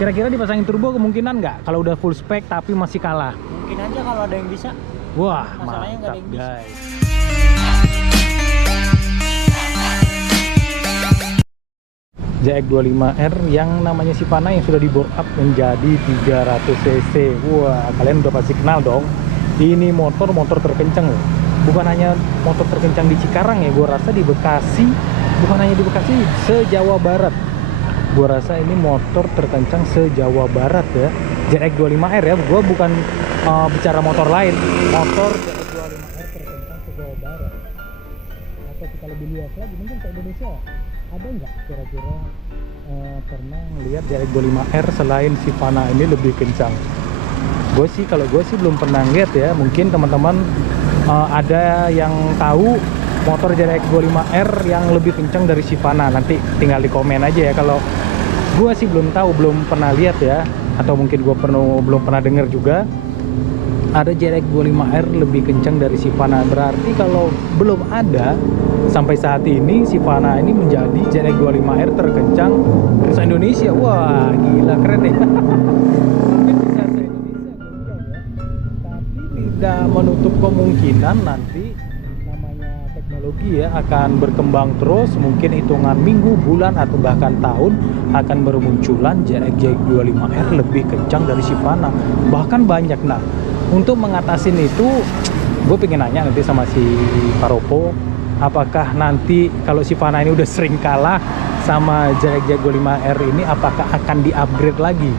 Kira-kira dipasangin turbo kemungkinan nggak kalau udah full spek tapi masih kalah? Mungkin aja kalau ada yang bisa. Wah, Masalahnya nggak ada mantap yang bisa. guys. JX25R yang namanya Sivana yang sudah di bore up menjadi 300 cc. Wah, kalian udah pasti kenal dong. Ini motor terkencang loh. Bukan hanya motor terkencang di Cikarang ya, gua rasa di Bekasi, bukan hanya di Bekasi, se-Jawa Barat. Gua rasa ini motor terkencang se-Jawa Barat ya. JX25R ya, gua bukan bicara motor lain. Motor JX25R terkencang se-Jawa Barat. Atau kita lebih luas lagi, mungkin ke Indonesia. Ada nggak kira-kira pernah melihat JX25R selain Sivana ini lebih kencang? Kalau gue sih belum pernah lihat ya. Mungkin teman-teman ada yang tahu motor JX25R yang lebih kencang dari Sivana, nanti tinggal di komen aja ya. Kalau gue sih belum tahu, belum pernah lihat ya, atau mungkin gue belum pernah dengar juga ada JX25R lebih kencang dari Sivana. Berarti kalau belum ada sampai saat ini, Sivana ini menjadi JX25R terkencang di Indonesia. Wah, gila, keren ya. Mungkin bisa se-Indonesia juga ya. Tapi tidak menutup kemungkinan nanti namanya teknologi ya akan berkembang terus. Mungkin hitungan minggu, bulan, atau bahkan tahun akan bermunculan JX25R lebih kencang dari Sivana. Bahkan banyak. Nah, untuk mengatasi itu, gue pengen nanya nanti sama si Paropo, apakah nanti kalau Sivana ini udah sering kalah sama JX25R ini, apakah akan di-upgrade lagi?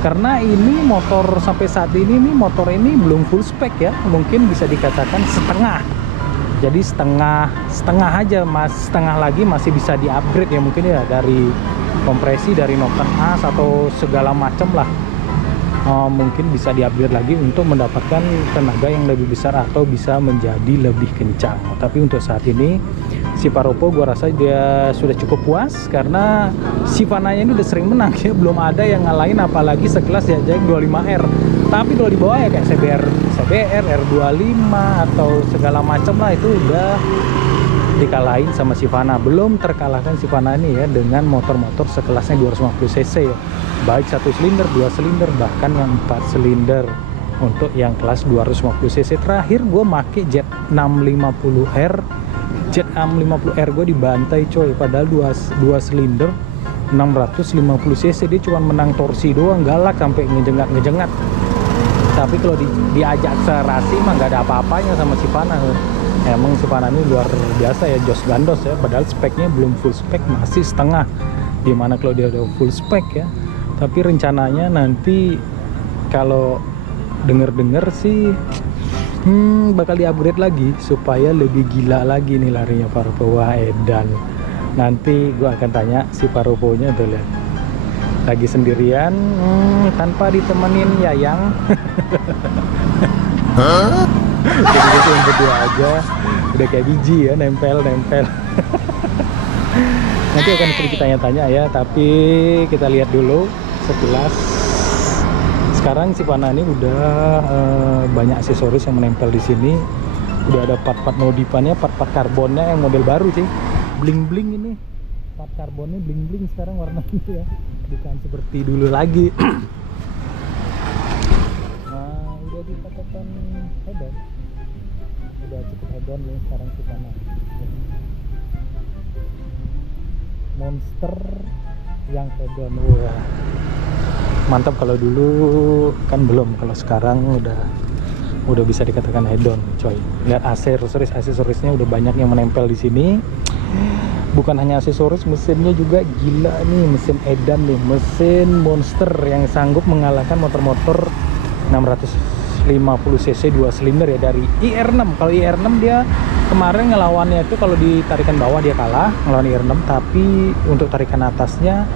Karena ini motor sampai saat ini motor ini belum full spec ya, mungkin bisa dikatakan setengah. Jadi setengah aja, setengah lagi masih bisa di-upgrade ya, mungkin ya dari kompresi, dari noken as atau segala macam lah. Mungkin bisa di-upgrade lagi untuk mendapatkan tenaga yang lebih besar atau bisa menjadi lebih kencang. Tapi untuk saat ini si Paropo gua rasa dia sudah cukup puas karena Sivana ini udah sering menang ya, belum ada yang ngalahin apalagi sekelas ya JX25R. Tapi kalau di bawah ya kayak CBR, R25 atau segala macam lah, itu udah dikalahin sama Sivana. Belum terkalahkan Sivana ini ya dengan motor-motor sekelasnya 250 cc ya, baik 1 silinder, 2 silinder, bahkan yang 4 silinder. Untuk yang kelas 250 cc terakhir gue make Z650R. Z650R gue dibantai coy, padahal 2 silinder 650 cc, dia cuma menang torsi doang, galak sampai ngejengat. Tapi kalau diajak serasi mah nggak ada apa-apanya sama Sivana. Emang Sivana ini luar biasa ya, jos gandos ya, padahal speknya belum full spek, masih setengah. Dimana kalau dia udah full spek ya. Tapi rencananya nanti kalau denger sih bakal di-upgrade lagi supaya lebih gila lagi nih larinya Paropo. Wah, edan. Nanti gua akan tanya si Paroponya tuh, lihat lagi sendirian tanpa ditemenin Yayang. Jadi gitu yang berdua aja, udah kayak biji ya, nempel. Nanti akan sedikit tanya-tanya ya, tapi kita lihat dulu sekilas. Sekarang Sivana ini udah banyak aksesoris yang menempel di sini. Udah ada part-part modifannya, part-part karbonnya yang model baru sih. Bling-bling ini. Part karbonnya bling-bling sekarang warna itu ya. Bukan seperti dulu lagi. Nah, udah dipakaikan head-on. Udah cukup head-on ya sekarang Sivana. Monster yang head-on. Wah, mantap. Kalau dulu kan belum, kalau sekarang udah bisa dikatakan head-on coy. Lihat aksesorisnya udah banyak yang menempel di sini. Bukan hanya aksesoris, mesinnya juga gila nih, mesin edan nih, mesin monster yang sanggup mengalahkan motor-motor 650 cc 2 silinder ya dari IR6. Kalau IR6 dia kemarin ngelawannya itu kalau di tarikan bawah dia kalah ngelawan IR6, tapi untuk tarikan atasnya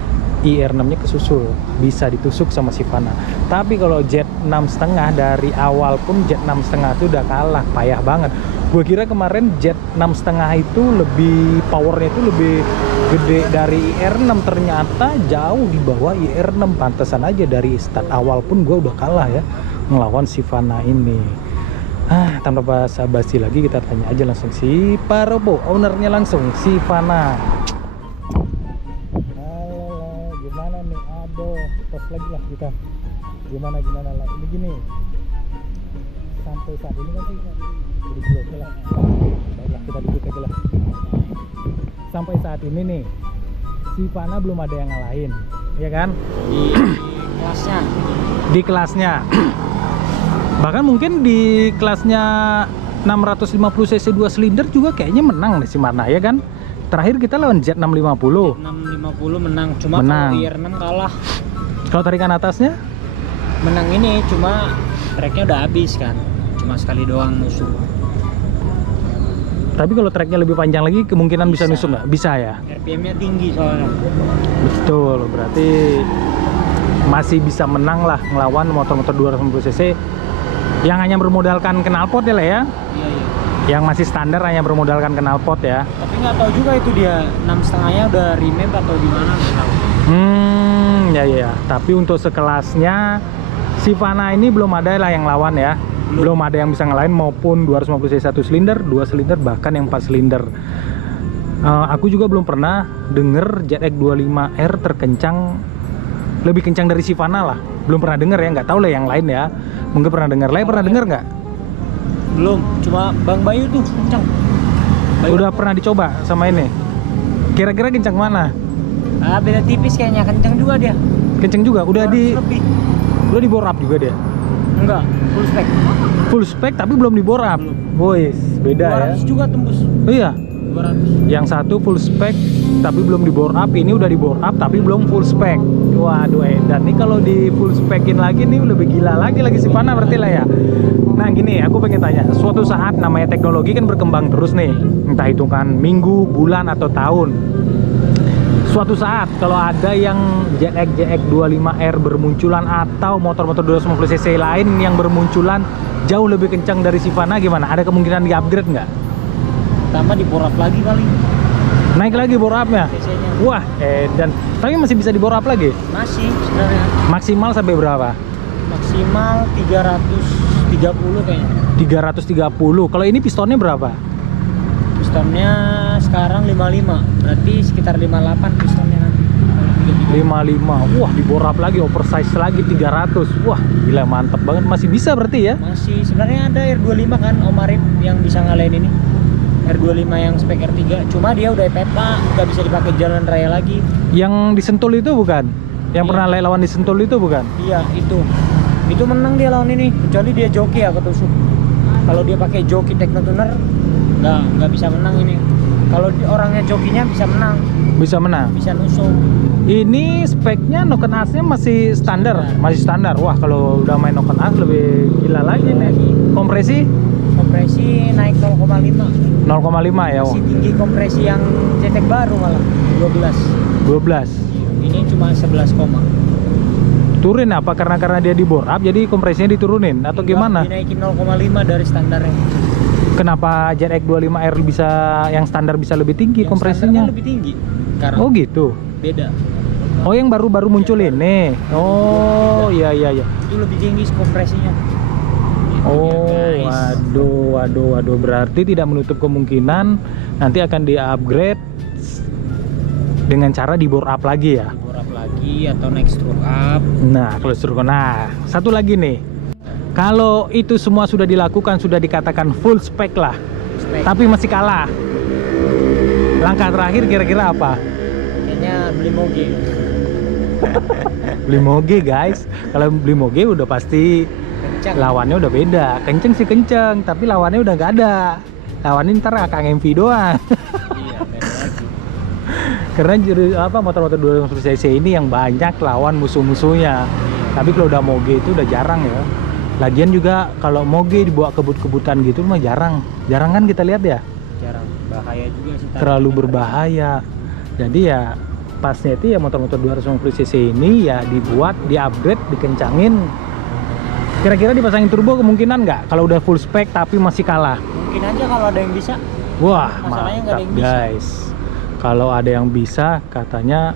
IR6-nya kesusul, bisa ditusuk sama Sivana. Tapi kalau Z6,5 dari awal pun Z6,5 itu udah kalah, payah banget. Gue kira kemarin Z6,5 itu lebih powernya itu lebih gede dari IR6, ternyata jauh di bawah IR6. Pantesan aja dari start awal pun gue udah kalah ya ngelawan Sivana ini. Tanpa basa-basi lagi, kita tanya aja langsung si Paropo, ownernya langsung Sivana. Halo, gimana nih Aduh, tos lagi lah kita. Gimana lah. Ini gini. Sampai saat ini kan sih udah oke lah. Baiklah, kita duduk aja lah. Sampai saat ini nih, si Fana belum ada yang ngalahin, ya kan? Di kelasnya. Di kelasnya. Bahkan mungkin di kelasnya 650 cc 2 silinder juga kayaknya menang nih si Mana, ya kan? Terakhir kita lawan Z650. 650 menang, cuma Menang. kalau IR6 kalah. Kalau tarikan atasnya? Menang ini cuma treknya udah habis kan. Cuma sekali doang nusuk. Tapi kalau treknya lebih panjang lagi kemungkinan bisa Bisa. nusuk nggak? Bisa ya? RPM-nya tinggi soalnya. Betul, berarti masih bisa menang lah ngelawan motor-motor 250 cc yang hanya bermodalkan knalpot ya lah ya. Iya. Yang masih standar hanya bermodalkan knalpot ya. Tapi nggak tahu juga itu dia 6,5-nya udah remap atau gimana nggak tahu. Ya. Tapi untuk sekelasnya si Fana ini belum ada lah yang lawan ya. Belum ada yang bisa ngelain maupun 250 cc 1 silinder, 2 silinder, bahkan yang 4 silinder. Aku juga belum pernah denger ZX25R terkencang, lebih kencang dari si Fana lah. Belum pernah denger ya, nggak tahu lah yang lain ya. Mungkin pernah denger, pernah denger nggak? Belum, cuma Bang Bayu tuh kencang. Udah pernah dicoba sama ini? Kira-kira kencang mana? Beda tipis kayaknya, kencang juga dia. Kencang juga, udah 200 lebih. bore up juga dia? Enggak, full spec. Full spec tapi belum di bore up. Boys, beda 200 ya. juga tembus. Oh iya, 200. yang satu full spec tapi belum di bore up, ini udah di bore up tapi belum full spec. Waduh, dan nih kalau di full specin lagi nih lebih gila lagi si Fana berarti lah ya. Nah gini, aku pengen tanya, suatu saat namanya teknologi kan berkembang terus nih, entah itu kan minggu, bulan atau tahun. Suatu saat kalau ada yang ZX25R bermunculan atau motor-motor 250 cc lain yang bermunculan jauh lebih kencang dari si Fana, gimana? Ada kemungkinan di-upgrade nggak? Pertama di bore up lagi kali. Naik lagi bore up-nya? CC-nya. Wah, dan tapi masih bisa di bore up lagi? Masih sebenarnya. Maksimal sampai berapa? Maksimal 330 kayaknya. 330. Kalau ini pistonnya berapa? Pistonnya sekarang 55. Berarti sekitar 58 pistonnya nanti. Kalau 55. Wah, di bore up lagi, oversize lagi 300. Wah, gila mantep banget. Masih bisa berarti ya? Masih. Sebenarnya ada R25 kan Om Arif yang bisa ngalahin ini. R25 yang spek R3, cuma dia udah PEPA, nggak bisa dipakai jalan raya lagi. Yang di Sentul itu bukan? Yang Iya. pernah lawan di Sentul itu bukan? Iya, itu menang dia lawan ini, kecuali dia joki ya ketusuk. Kalau dia pakai joki Technotuner nggak bisa menang ini. Kalau orangnya jokinya bisa menang, Bisa menang. bisa nusuk. Ini speknya Noken As-nya masih standar, masih standar. Wah, kalau udah main Noken As lebih gila lagi nih. Kompresi Kompresi naik 0,5. 0,5 ya, Masih tinggi kompresi yang cetek baru malah 12. 12. Ini cuma 11, Turun apa karena dia di bore up jadi kompresinya diturunin atau gimana? dinaikin 0,5 dari standarnya. Kenapa ZX25R bisa yang standar bisa lebih tinggi Yang kompresinya? standar kan lebih tinggi sekarang. Oh gitu. Beda. Oh, yang baru-baru muncul ini. Oh, iya. Itu lebih tinggi kompresinya. Oh, Ya, guys. waduh. Berarti tidak menutup kemungkinan nanti akan di-upgrade dengan cara di bore up lagi ya. Bore up lagi atau next stroke up. Nah, kalau suruh, satu lagi nih. Kalau itu semua sudah dilakukan, sudah dikatakan full spec lah, Spek. tapi masih kalah. Langkah terakhir kira-kira apa? Kayaknya beli moge. Beli moge, guys. Kalau beli moge udah pasti Kencang. lawannya udah beda. Kenceng sih kenceng, tapi lawannya udah nggak ada. Lawannya ntar Akang MV doang. Iya, beda lagi. Karena motor-motor 250 cc ini yang banyak lawan musuh-musuhnya. Tapi kalau udah moge itu udah jarang ya. Lagian juga kalau moge dibawa kebut-kebutan gitu mah jarang kan kita lihat ya. Jarang. Bahaya juga sih. Terlalu berbahaya. Jadi ya pasnya itu ya motor-motor 250 cc ini ya dibuat, di-upgrade, dikencangin. Kira-kira dipasangin turbo kemungkinan nggak kalau udah full spec tapi masih kalah? Mungkin aja kalau ada yang bisa. Wah, Masalahnya nggak ada mantap yang bisa. guys. Kalau ada yang bisa katanya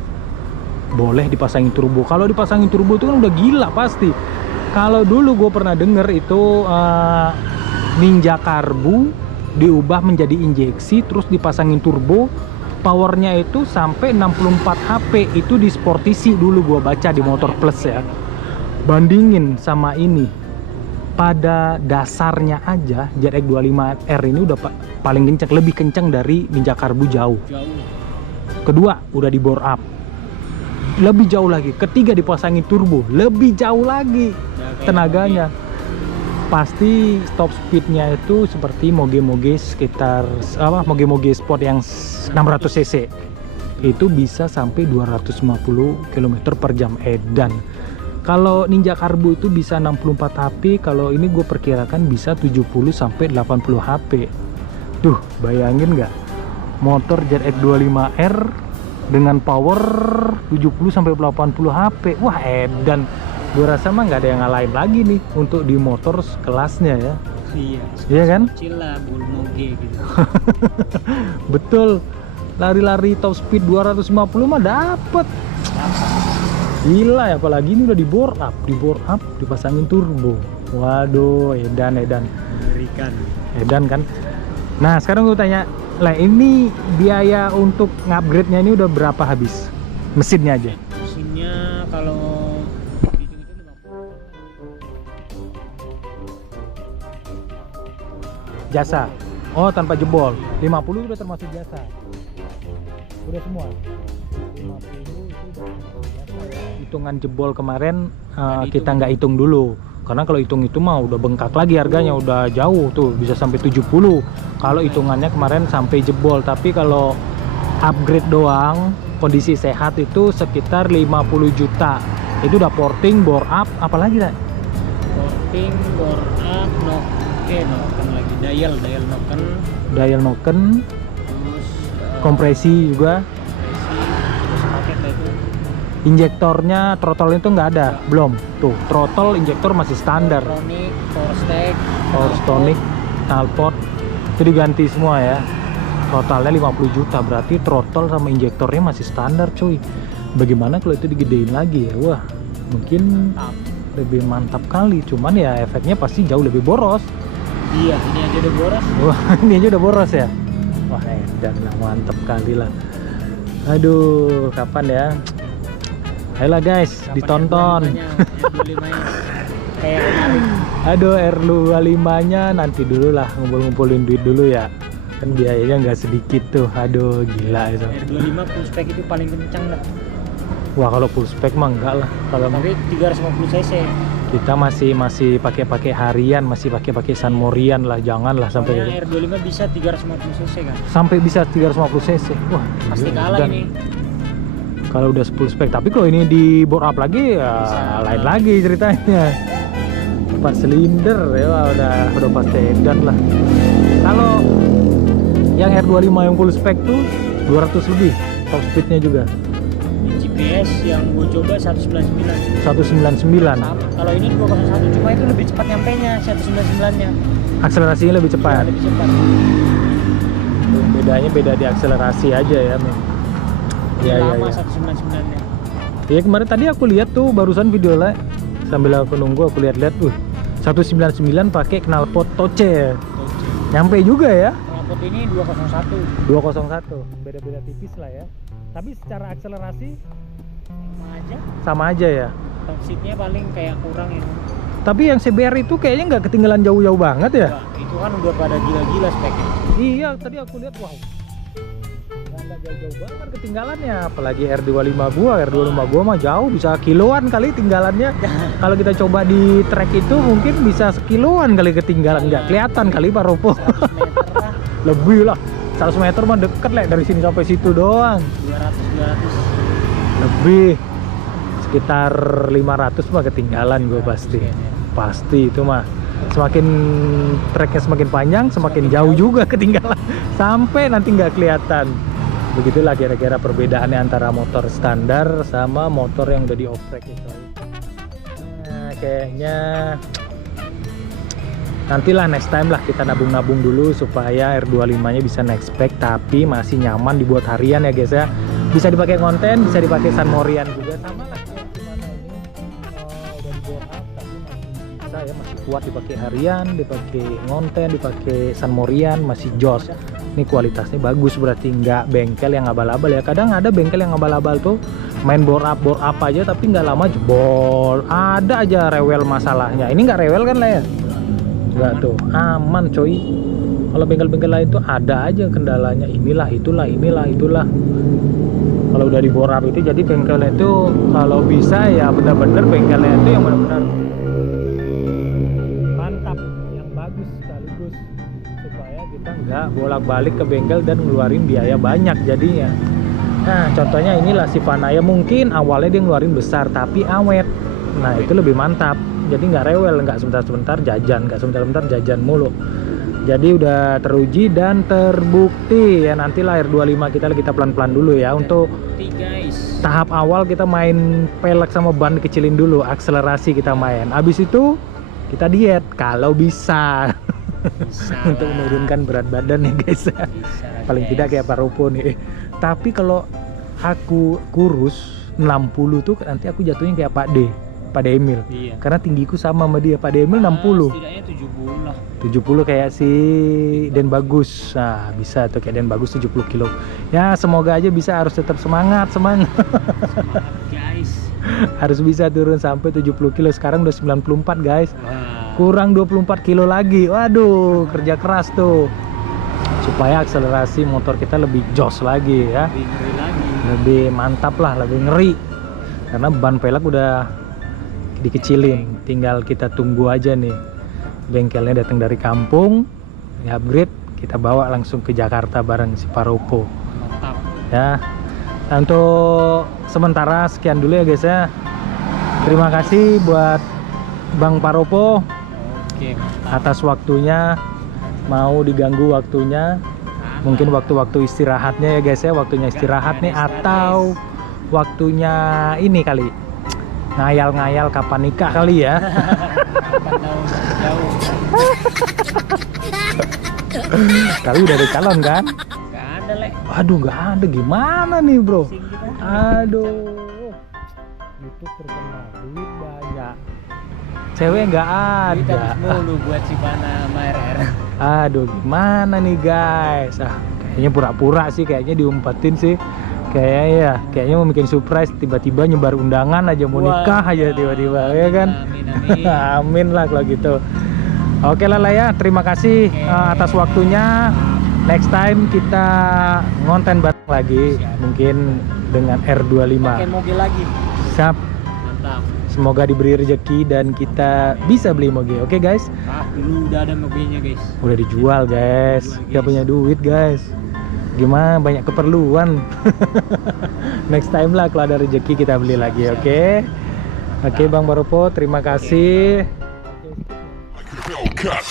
boleh dipasangin turbo. Kalau dipasangin turbo itu kan udah gila pasti. Kalau dulu gue pernah denger itu Ninja Karbu diubah menjadi injeksi terus dipasangin turbo powernya itu sampai 64 HP. Itu di Sportisi dulu gua baca di Motor Plus ya. Bandingin sama ini, pada dasarnya aja ZX25R ini udah paling kenceng, lebih kenceng dari Ninja Karbu jauh. Kedua udah di bore up, lebih jauh lagi. Ketiga dipasangin turbo, lebih jauh lagi tenaganya. Pasti top speednya itu seperti moge-moge sekitar moge-moge sport yang 600 cc itu bisa sampai 250 km per jam edan. Kalau Ninja Karbu itu bisa 64 HP, kalau ini gue perkirakan bisa 70 sampai 80 HP. Tuh, bayangin nggak? Motor ZX25R dengan power 70 sampai 80 HP. Wah, edan. Gue rasa mah nggak ada yang ngalahin lagi nih untuk di motor kelasnya ya. Iya kan? Kecil lah, moge gitu. Betul. Lari-lari top speed 250 mah dapet. Gila ya, apalagi ini udah di bore up, dipasangin turbo. Waduh, edan. Mengerikan. Edan kan. Nah, sekarang gue tanya, lah ini biaya untuk ngupgrade-nya ini udah berapa habis? Mesinnya aja. Mesinnya kalau Jasa. Oh, tanpa jebol. 50 udah termasuk jasa. Udah semua. 50 itu udah termasuk jasa ya. Hitungan jebol kemarin kita nggak hitung dulu. Karena kalau hitung itu mah udah bengkak lagi harganya, udah jauh tuh, bisa sampai 70. Kalau hitungannya kemarin sampai jebol, tapi kalau upgrade doang, kondisi sehat itu sekitar 50 juta. Itu udah porting, bore up, apalagi lah? porting, bore up, noken lagi, dial noken, terus kompresi juga. terus paket lah itu. Injektornya, throttle itu nggak ada, belum. Tuh, throttle injektor masih standar. Elektronik, power Stonic, knalpot itu diganti semua ya. Totalnya 50 juta, berarti throttle sama injektornya masih standar cuy. Bagaimana kalau itu digedein lagi ya? Wah, mungkin lebih mantap kali. Cuman ya efeknya pasti jauh lebih boros. Iya, ini aja udah boros. Wah, ini aja udah boros ya. Wah, edan lah, mantap kali lah. Aduh, kapan ya? Ayolah guys, Kapan ditonton. R25-nya? Kayak kemarin. Aduh, R25-nya nanti dulu lah, ngumpul-ngumpulin duit dulu ya. Kan biayanya nggak sedikit tuh. Aduh, gila itu. R25 full spec itu paling kencang dah. Wah, kalau full spec mah enggak lah. Kalau Tapi 350 cc. kita masih pakai harian, masih pakai San Morian lah, janganlah sampai Soalnya R25 bisa 350 cc kan. sampai bisa 350 cc. Wah, Pasti gila. kalah Dan ini. kalau udah full spec, tapi kalau ini di bore up lagi ya Bisa. lain lagi ceritanya. 4 silinder ya, udah pasti edan lah. Kalau yang R25 yang full spec tuh 200 lebih top speednya juga. Di GPS yang gue coba 199. 199. Sama. Kalau ini 201 cuma itu lebih cepat nyampenya 199-nya. Akselerasinya lebih cepat. Lebih cepat. Bedanya beda di akselerasi aja ya, men. Ini Ya, lama ya. 199-nya. Ya kemarin tadi aku lihat tuh barusan video lah, sambil aku nunggu aku lihat-lihat tuh 199 pakai knalpot Toce. Nyampe juga ya. Knalpot ini 201. 201. Beda-beda tipis lah ya. Tapi secara akselerasi Sama aja. sama aja ya. Top seatnya paling kayak kurang ya. Tapi yang CBR itu kayaknya nggak ketinggalan jauh-jauh banget ya. Wah, itu kan udah pada gila-gila speknya. Iya, tadi aku lihat, wow. Nggak jauh-jauh banget ketinggalannya. Apalagi R25 gua mah jauh, bisa kiloan kali tinggalannya. Kalau kita coba di track itu mungkin bisa sekiloan kali ketinggalan, nggak kelihatan kali Pak Ropo. 100 meter lah. Lebih lah. 100 meter mah deket lah, dari sini sampai situ doang. 200. Lebih sekitar 500 mah ketinggalan gue pasti itu mah. Semakin treknya semakin panjang, semakin jauh juga ketinggalan sampai nanti nggak kelihatan. Begitulah kira-kira perbedaannya antara motor standar sama motor yang udah di off track itu. Nah, kayaknya nantilah next time lah kita nabung-nabung dulu supaya R25-nya bisa next spec tapi masih nyaman dibuat harian ya guys ya. Bisa dipakai konten, bisa dipakai San Morian juga, sama lah kayak gimana ini udah di bore up tapi masih bisa ya, masih kuat dipakai harian, dipakai konten, dipakai San Morian, masih jos. Ini kualitasnya bagus, berarti nggak bengkel yang abal-abal ya. Kadang ada bengkel yang abal-abal tuh main bore up aja tapi nggak lama jebol. Ada aja rewel masalahnya. Ini nggak rewel kan lah ya? Nggak tuh, aman coy. Kalau bengkel-bengkel lain tuh ada aja kendalanya. Inilah itulah. Kalau udah di bore up itu, jadi bengkelnya itu kalau bisa ya benar-benar bengkelnya itu yang benar-benar mantap, yang bagus sekaligus, supaya kita nggak bolak-balik ke bengkel dan ngeluarin biaya banyak jadinya. Nah contohnya inilah si Vanaya, mungkin awalnya dia ngeluarin besar tapi awet. Nah itu lebih mantap, jadi nggak rewel, nggak sebentar-sebentar jajan mulu. Jadi udah teruji dan terbukti ya. Nanti lah R25 kita pelan-pelan dulu ya. Untuk guys, tahap awal kita main pelek sama ban dikecilin dulu, akselerasi kita main. Abis itu kita diet kalau bisa. Untuk menurunkan berat badan ya guys. Paling tidak kayak Pak Rupo nih. Tapi kalau aku kurus 60 tuh nanti aku jatuhnya kayak Pak Emil. Iya. Karena tinggiku sama dia. Pak Emil 60. Setidaknya 70 lah. 70 kayak si Den Bagus. Nah bisa tuh kayak Den Bagus 70 kilo. Ya semoga aja bisa, harus tetap semangat Guys. Harus bisa turun sampai 70 kilo. Sekarang udah 94 guys. Wah. Kurang 24 kilo lagi. Waduh kerja keras tuh, supaya akselerasi motor kita lebih jos lagi ya. Lebih ngeri lagi. Lebih mantap lah, lebih ngeri. Karena ban pelek udah dikecilin. Tinggal kita tunggu aja nih bengkelnya datang dari kampung, ya upgrade, kita bawa langsung ke Jakarta bareng si Paropo. Mantap. Ya. Nah, untuk sementara sekian dulu ya guys ya. Terima kasih buat Bang Paropo. Oke, mantap. Atas waktunya, mau diganggu waktunya. Mungkin waktu-waktu istirahatnya ya guys ya, waktunya istirahat nih, atau waktunya ini kali ngayal-ngayal kapan nikah kali ya. Kapan jauh. Tapi udah ada calon kan? Gak ada lek. Aduh nggak ada, gimana nih bro? Sing kita. Aduh, YouTube terkenal, duit banyak, cewek nggak Kita ada. habis mulu buat si Pana sama RR. Aduh gimana nih guys? Kayaknya pura-pura sih, kayaknya diumpetin sih. Kayaknya mau bikin surprise, tiba-tiba nyebar undangan aja, mau nikah aja tiba-tiba ya kan. Amin. Amin lah kalau gitu. Oke lah ya, terima kasih atas waktunya. Next time kita ngonten bareng lagi, mungkin dengan R25. Pakai mobil lagi. Siap. Mantap. Semoga diberi rezeki dan kita bisa beli moge. Oke guys. Dulu udah ada mobilnya guys. Udah dijual guys. Gak punya duit guys. Gimana, banyak keperluan. Next time lah kalau ada rezeki kita beli lagi. Oke. Oke Bang Paropo, terima kasih. Cut.